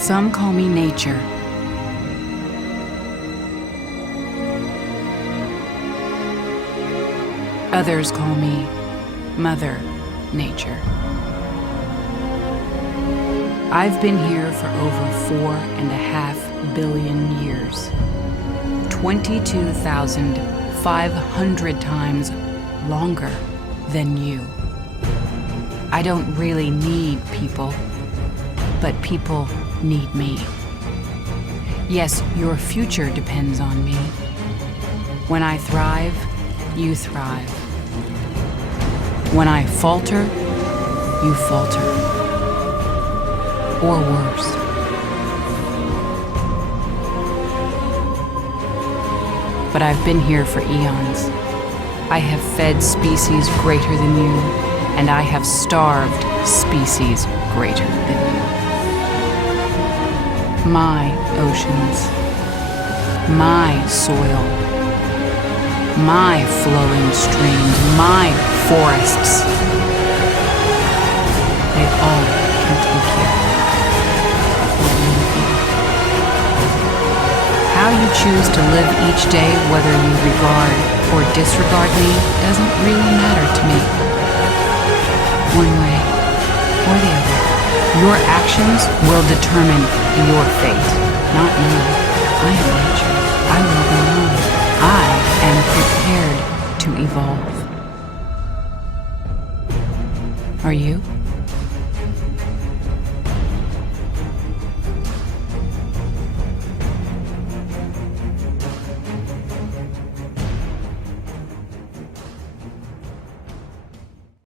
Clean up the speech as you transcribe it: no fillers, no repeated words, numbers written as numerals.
Some call me nature. Others call me Mother Nature. I've been here for over 4.5 billion years. 22,500 times longer than you. I don't really need people, but people need me. Yes, your future depends on me. When I thrive, you thrive. When I falter, you falter. Or worse. But I've been here for eons. I have fed species greater than you, and I have starved species greater than you. My oceans, my soil, my flowing streams, my forests, they all can take you or leave you. How you choose to live each day, whether you regard or disregard me, doesn't really matter to me. One way or the other, your actions will determine your fate, not mine. I am nature. I will go on. I am prepared to evolve. Are you?